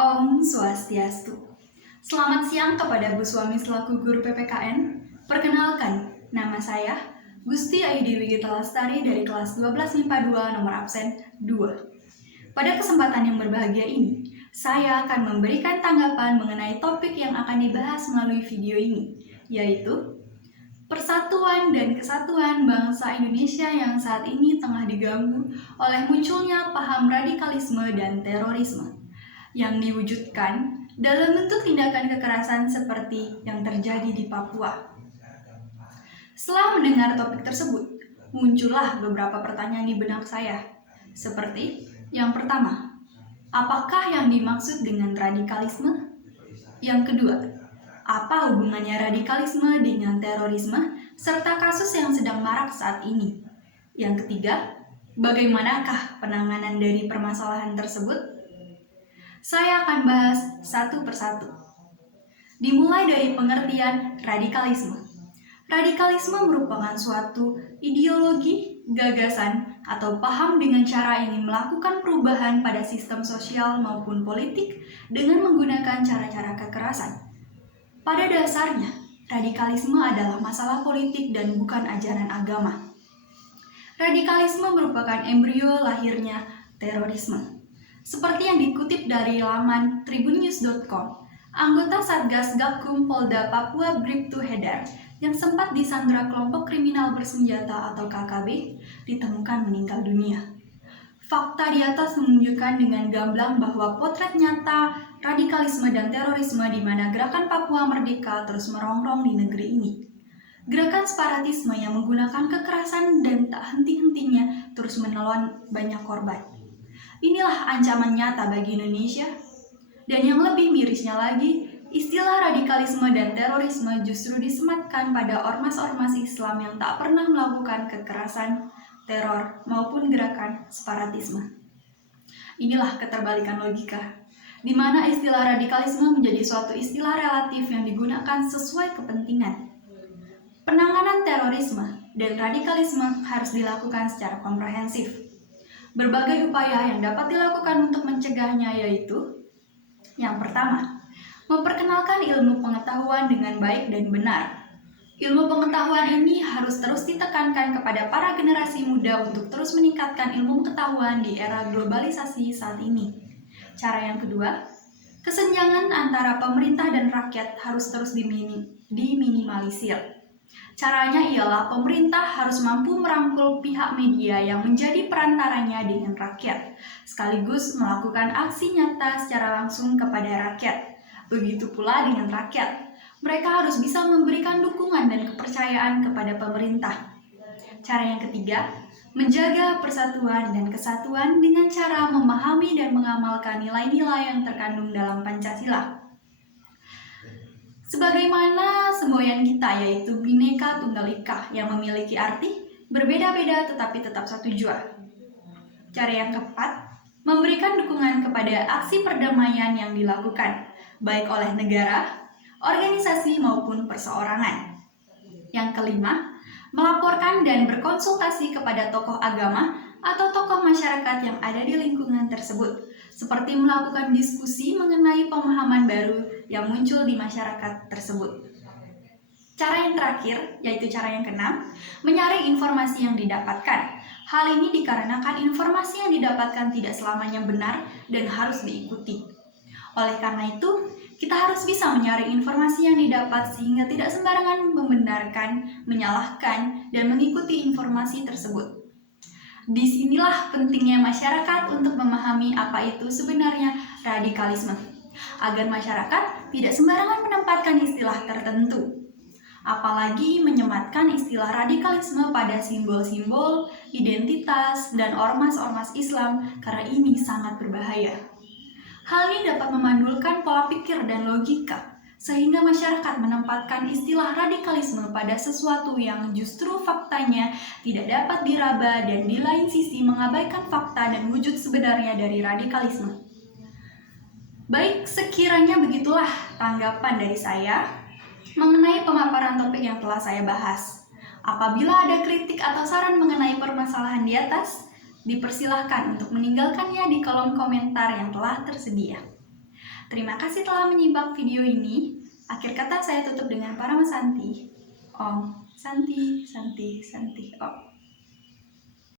Om Swastiastu. Selamat siang kepada Bu Suami selaku Guru PPKN. Perkenalkan, nama saya Gusti Aidi Wigita Lestari dari kelas 12 MIPA 2 nomor absen 2. Pada kesempatan yang berbahagia ini, saya akan memberikan tanggapan mengenai topik yang akan dibahas melalui video ini, yaitu Persatuan dan Kesatuan Bangsa Indonesia yang saat ini tengah diganggu oleh munculnya paham radikalisme dan terorisme yang diwujudkan dalam bentuk tindakan kekerasan seperti yang terjadi di Papua. Setelah mendengar topik tersebut, muncullah beberapa pertanyaan di benak saya. Seperti yang pertama, apakah yang dimaksud dengan radikalisme? Yang kedua, apa hubungannya radikalisme dengan terorisme serta kasus yang sedang marak saat ini? Yang ketiga, bagaimanakah penanganan dari permasalahan tersebut? Saya akan bahas satu persatu. Dimulai dari pengertian radikalisme. Radikalisme merupakan suatu ideologi, gagasan, atau paham dengan cara ingin melakukan perubahan pada sistem sosial maupun politik dengan menggunakan cara-cara kekerasan. Pada dasarnya, radikalisme adalah masalah politik dan bukan ajaran agama. Radikalisme merupakan embrio lahirnya terorisme. Seperti yang dikutip dari laman tribunnews.com, anggota Satgas Gakum Polda Papua Bribtu Hedar yang sempat disandra kelompok kriminal bersenjata atau KKB ditemukan meninggal dunia. Fakta di atas menunjukkan dengan gamblang bahwa potret nyata radikalisme dan terorisme di mana gerakan Papua Merdeka terus merongrong di negeri ini. Gerakan separatisme yang menggunakan kekerasan dan tak henti-hentinya terus menelan banyak korban. Inilah ancaman nyata bagi Indonesia. Dan yang lebih mirisnya lagi, istilah radikalisme dan terorisme justru disematkan pada ormas-ormas Islam yang tak pernah melakukan kekerasan, teror, maupun gerakan separatisme. Inilah keterbalikan logika, di mana istilah radikalisme menjadi suatu istilah relatif yang digunakan sesuai kepentingan. Penanganan terorisme dan radikalisme harus dilakukan secara komprehensif. Berbagai upaya yang dapat dilakukan untuk mencegahnya yaitu: yang pertama, memperkenalkan ilmu pengetahuan dengan baik dan benar. Ilmu pengetahuan ini harus terus ditekankan kepada para generasi muda untuk terus meningkatkan ilmu pengetahuan di era globalisasi saat ini. Cara yang kedua, kesenjangan antara pemerintah dan rakyat harus terus diminimalisir. Caranya ialah pemerintah harus mampu merangkul pihak media yang menjadi perantaranya dengan rakyat, sekaligus melakukan aksi nyata secara langsung kepada rakyat. Begitu pula dengan rakyat, mereka harus bisa memberikan dukungan dan kepercayaan kepada pemerintah. Cara yang ketiga, menjaga persatuan dan kesatuan dengan cara memahami dan mengamalkan nilai-nilai yang terkandung dalam Pancasila. Sebagaimana semboyan kita yaitu Bhinneka Tunggal Ika yang memiliki arti berbeda-beda tetapi tetap satu jua. Cara yang keempat, memberikan dukungan kepada aksi perdamaian yang dilakukan, baik oleh negara, organisasi maupun perseorangan. Yang kelima, melaporkan dan berkonsultasi kepada tokoh agama atau tokoh masyarakat yang ada di lingkungan tersebut, seperti melakukan diskusi mengenai pemahaman baru yang muncul di masyarakat tersebut. Cara yang terakhir, yaitu cara yang keenam, menyaring informasi yang didapatkan. Hal ini dikarenakan informasi yang didapatkan tidak selamanya benar dan harus diikuti. Oleh karena itu, kita harus bisa menyaring informasi yang didapat sehingga tidak sembarangan membenarkan, menyalahkan, dan mengikuti informasi tersebut. Disinilah pentingnya masyarakat untuk memahami apa itu sebenarnya radikalisme, agar masyarakat tidak sembarangan menempatkan istilah tertentu. Apalagi menyematkan istilah radikalisme pada simbol-simbol, identitas, dan ormas-ormas Islam karena ini sangat berbahaya. Hal ini dapat memandulkan pola pikir dan logika, sehingga masyarakat menempatkan istilah radikalisme pada sesuatu yang justru faktanya tidak dapat diraba dan di lain sisi mengabaikan fakta dan wujud sebenarnya dari radikalisme. Baik, sekiranya begitulah tanggapan dari saya mengenai pemaparan topik yang telah saya bahas. Apabila ada kritik atau saran mengenai permasalahan di atas, dipersilahkan untuk meninggalkannya di kolom komentar yang telah tersedia. Terima kasih telah menyimak video ini. Akhir kata saya tutup dengan Parama Santi. Om Santi, Santi, Santi, Om.